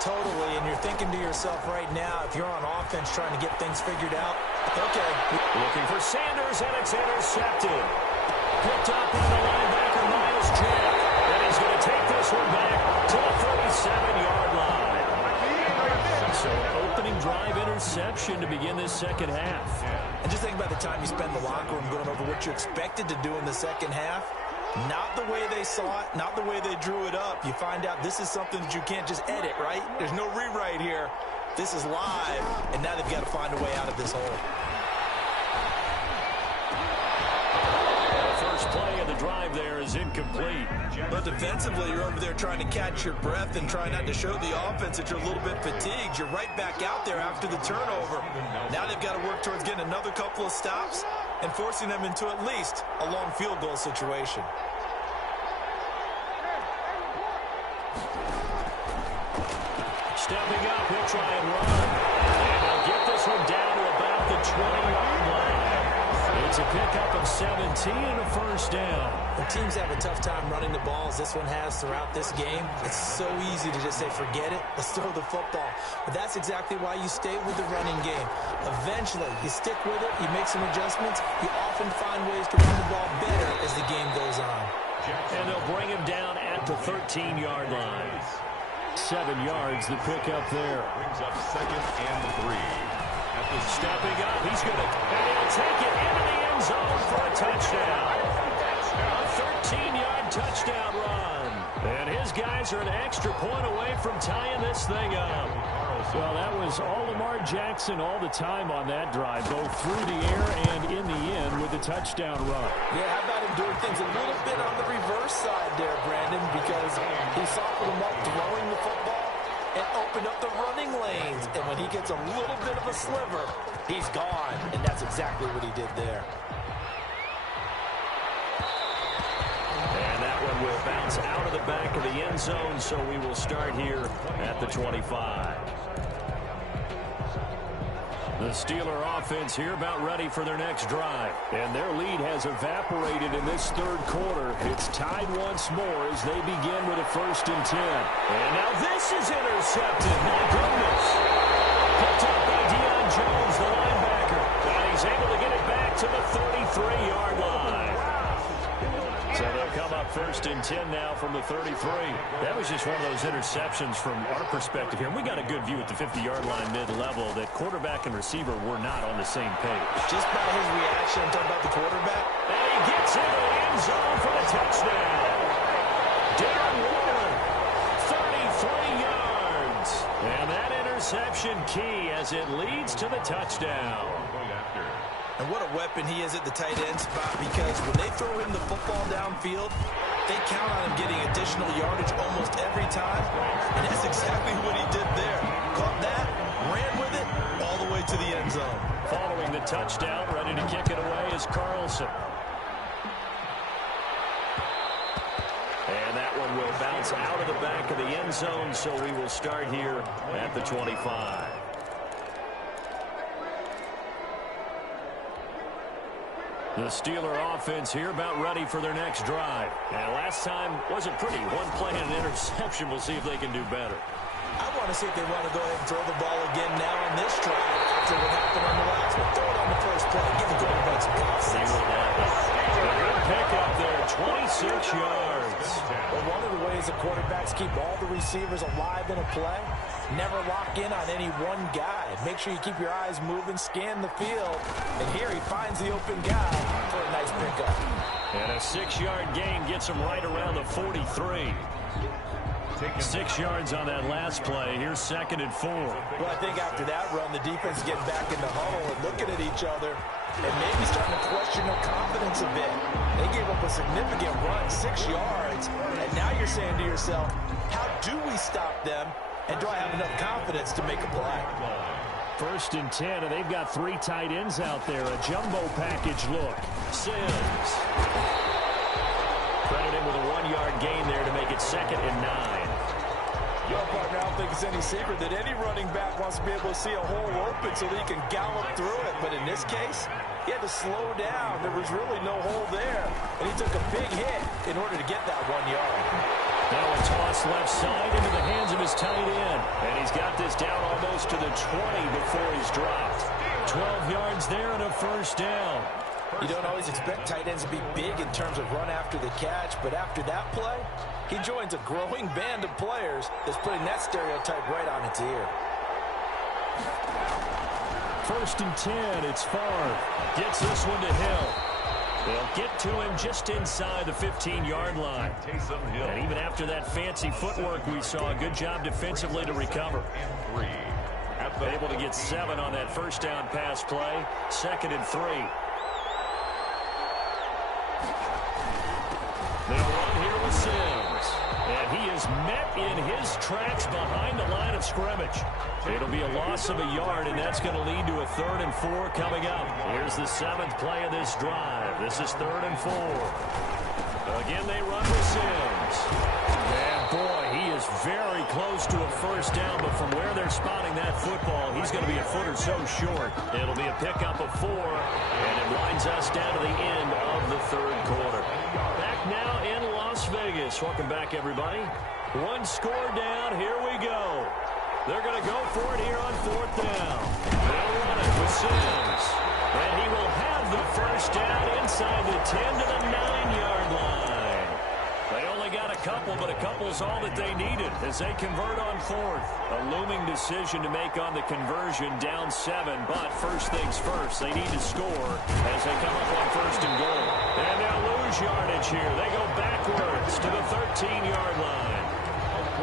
Totally, and you're thinking to yourself right now, if you're on offense trying to get things figured out, okay. Looking for Sanders, and it's intercepted. Picked up by the linebacker, Miles Jack. And he's going to take this one back to the 37-yard line. So opening drive interception to begin this second half. And just think about the time you spend in the locker room going over what you expected to do in the second half. Not the way they saw it, not the way they drew it up. You find out this is something that you can't just edit, right? There's no rewrite here. This is live, and now they've got to find a way out of this hole. The first play of the drive there is incomplete. But defensively, you're over there trying to catch your breath and try not to show the offense that you're a little bit fatigued. You're right back out there after the turnover. Now they've got to work towards getting another couple of stops and forcing them into at least a long field goal situation. Stepping up, he'll try and run. And they'll get this one down to about the 20-yard line. It's a pickup of 17 and a first down. When teams have a tough time running the ball, as this one has throughout this game, it's so easy to just say, forget it, let's throw the football. But that's exactly why you stay with the running game. Eventually, you stick with it, you make some adjustments, you often find ways to run the ball better as the game goes on. And they'll bring him down at the 13-yard line. 7 yards, the pickup there. Brings up 2nd and 3. Stepping up, he's going to, and he'll take it into the end zone for a touchdown. A 13-yard touchdown run. And his guys are an extra point away from tying this thing up. Well, that was all Lamar Jackson all the time on that drive, both through the air and in the end with the touchdown run. Yeah, how about him doing things a little bit on the reverse side there, Brandon, because he softened him up throwing the football and opened up the running lanes. And when he gets a little bit of a sliver, he's gone. And that's exactly what he did there. And that one will bounce out of the back of the end zone, so we will start here at the 25. The Steeler offense here about ready for their next drive. And their lead has evaporated in this third quarter. It's tied once more as they begin with a 1st and 10. And now this is intercepted. My goodness. Picked up by Deion Jones, the linebacker. And he's able to get it back to the 33-yard line. So they'll come up 1st and 10 now from the 33. That was just one of those interceptions from our perspective here. And we got a good view at the 50-yard line mid-level that quarterback and receiver were not on the same page. Just by his reaction, I'm talking about the quarterback. And he gets into the end zone for the touchdown. Darren Waller, 33 yards. And that interception key as it leads to the touchdown. And what a weapon he is at the tight end spot, because when they throw him the football downfield, they count on him getting additional yardage almost every time. And that's exactly what he did there. Caught that, ran with it, all the way to the end zone. Following the touchdown, ready to kick it away is Carlson. And that one will bounce out of the back of the end zone, so we will start here at the 25. The Steeler offense here about ready for their next drive. And last time wasn't pretty. One play and an interception. We'll see if they can do better. I want to see if they want to go ahead and throw the ball again now on this drive after what happened on the last one. Throw it on the first play. Give the quarterback some confidence. See what happens. A good pickup there, 26 yards. Well, one of the ways the quarterbacks keep all the receivers alive in a play, never lock in on any one guy. Make sure you keep your eyes moving, scan the field. And here he finds the open guy for a nice pickup. And a 6-yard gain gets him right around the 43. 6 yards on that last play. Here's 2nd and 4. Well, I think after that run, the defense is getting back in the huddle and looking at each other and maybe starting to question their confidence a bit. They gave up a significant run, 6 yards, and now you're saying to yourself, how do we stop them, and do I have enough confidence to make a play? 1st and 10, and they've got 3 tight ends out there. A jumbo package look. Sims. Credit him with a 1-yard gain there to make it 2nd and 9. think it's any secret that any running back wants to be able to see a hole open so that he can gallop through it. But in this case, he had to slow down. There was really no hole there. And he took a big hit in order to get that 1 yard. Now a toss left side into the hands of his tight end. And he's got this down almost to the 20 before he's dropped. 12 yards there and a first down. You don't always expect tight ends to be big in terms of run after the catch, but after that play, he joins a growing band of players that's putting that stereotype right on its ear. 1st and 10, it's Favre. Gets this one to Hill. They'll get to him just inside the 15-yard line. And even after that fancy footwork we saw, a good job defensively to recover. Able to get 7 on that first down pass play. 2nd and 3. They'll run here with Sims. And he is met in his tracks behind the line of scrimmage. It'll be a loss of a yard, and that's going to lead to a 3rd and 4 coming up. Here's the 7th play of this drive. This is 3rd and 4. Again, they run with Sims. And boy, he is very close to a first down, but from where they're spotting that football, he's going to be a foot or so short. It'll be a pickup of 4, and it winds us down to the end of the 3rd quarter. Back now in Las Vegas. Welcome back, everybody. 1 score down. Here we go. They're going to go for it here on 4th down. They'll run it with Sims. And he will have the first down inside the 10 to the 9-yard line. They only got a couple, but a couple's all that they needed as they convert on 4th. A looming decision to make on the conversion, down 7. But first things first, they need to score as they come up on 1st and goal. And they'll lose yardage here. They go backwards to the 13-yard line.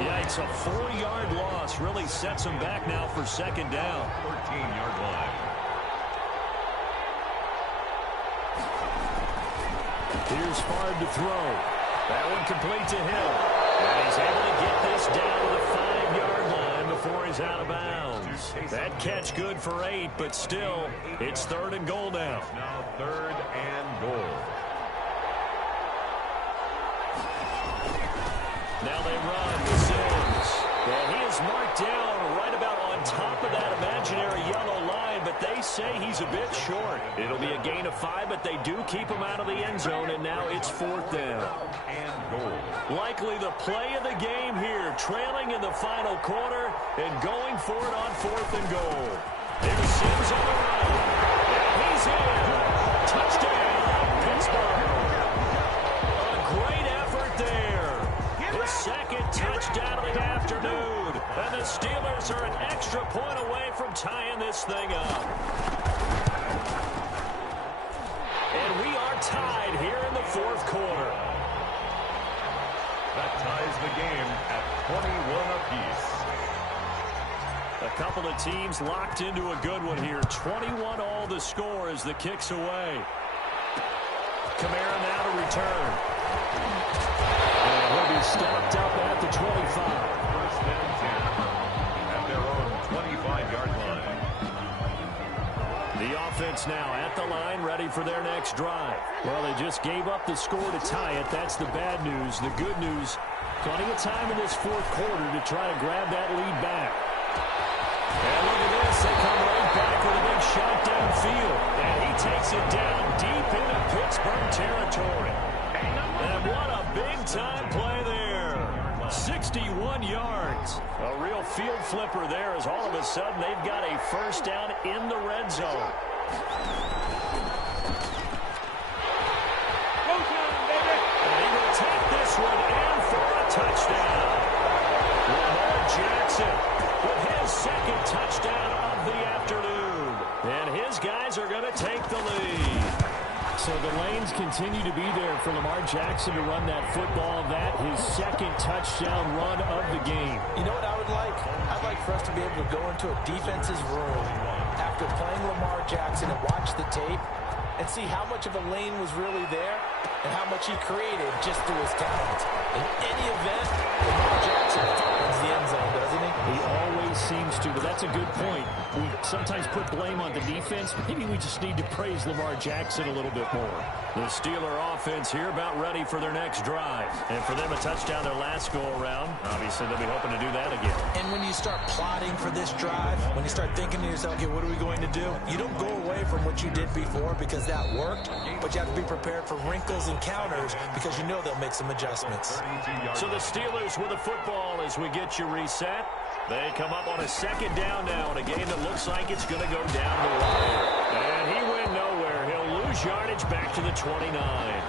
Yeah, it's a 4-yard loss. Really sets them back now for 2nd down. 13-yard line. Here's Favre to throw. That one complete to Hill. And he's able to get this down to the 5-yard line before he's out of bounds. That catch good for 8, but still, it's 3rd and goal now. Now 3rd and goal. Now they run with Sims. Well, he is marked down right about on top of that imaginary yellow line, but they say he's a bit short. It'll be a gain of 5, but they do keep him out of the end zone, and now it's 4th down. And goal. Likely the play of the game here, trailing in the final quarter and going for it on 4th and goal. There's Sims on the run. And he's in. Touchdown, Pittsburgh. A great effort there. His 2nd touchdown of the afternoon. And the Steelers are an extra point away from tying this thing up. And we are tied here in the 4th quarter. That ties the game at 21 apiece. A couple of teams locked into a good one here. 21 all the score as the kick's away. Kamara now to return. And he'll be stopped up at the 25. 1st and 10 at their own 25-yard line. The offense now at the line, ready for their next drive. Well, they just gave up the score to tie it. That's the bad news. The good news, plenty of time in this 4th quarter to try to grab that lead back. And look at this. They come right back with a big shot downfield. And he takes it down deep into Pittsburgh territory. And what a big-time play there. 61 yards. A real field flipper there as all of a sudden they've got a first down in the red zone. And he will take this one in for a touchdown. Lamar Jackson with his 2nd touchdown of the afternoon. And his guys are going to take the lead. So the lanes continue to be there for Lamar Jackson to run that football. That his 2nd touchdown run of the game. You know what I would like? I'd like for us to be able to go into a defense's room after playing Lamar Jackson and watch the tape and see how much of a lane was really there and how much he created just through his talent. In any event, Lamar Jackson finds the end zone, doesn't he? He always seems to, but that's that's a good point. We sometimes put blame on the defense. Maybe we just need to praise Lamar Jackson a little bit more. The Steeler offense here about ready for their next drive. And for them, a touchdown their last go-around. Obviously, they'll be hoping to do that again. And when you start plotting for this drive, when you start thinking to yourself, okay, what are we going to do? You don't go away from what you did before because that worked, but you have to be prepared for wrinkles and counters because you know they'll make some adjustments. So the Steelers with the football as we get you reset. They come up on a second down now in a game that looks like it's going to go down the wire. And he went nowhere. He'll lose yardage back to the 29.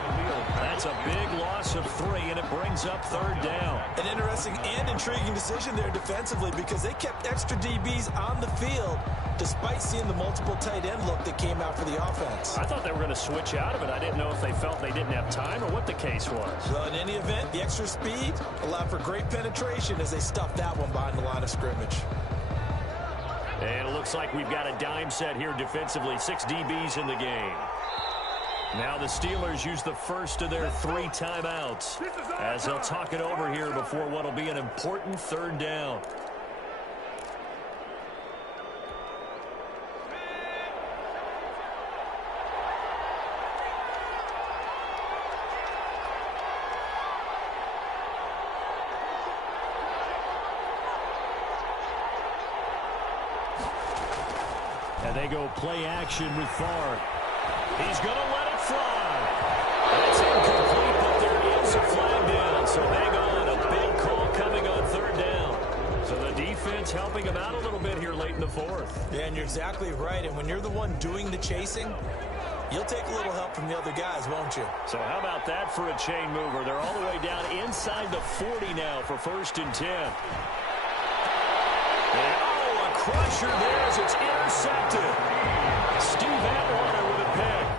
That's a big loss of 3, and it brings up third down. An interesting and intriguing decision there defensively because they kept extra DBs on the field despite seeing the multiple tight end look that came out for the offense. I thought they were going to switch out of it. I didn't know if they felt they didn't have time or what the case was. Well, in any event, the extra speed allowed for great penetration as they stuffed that one behind the line of scrimmage. And it looks like we've got a dime set here defensively. 6 DBs in the game. Now the Steelers use the first of their 3 timeouts as they'll talk it over here before what will be an important third down. And they go play action with Favre. He's going to let it fly. That's incomplete, but there is a flag down. So hang on, a big call coming on third down. So the defense helping him out a little bit here late in the 4th. Yeah, and you're exactly right. And when you're the one doing the chasing, you'll take a little help from the other guys, won't you? So how about that for a chain mover? They're all the way down inside the 40 now for 1st and 10. And, oh, a crusher there as it's intercepted. Steve Atwater with a pick.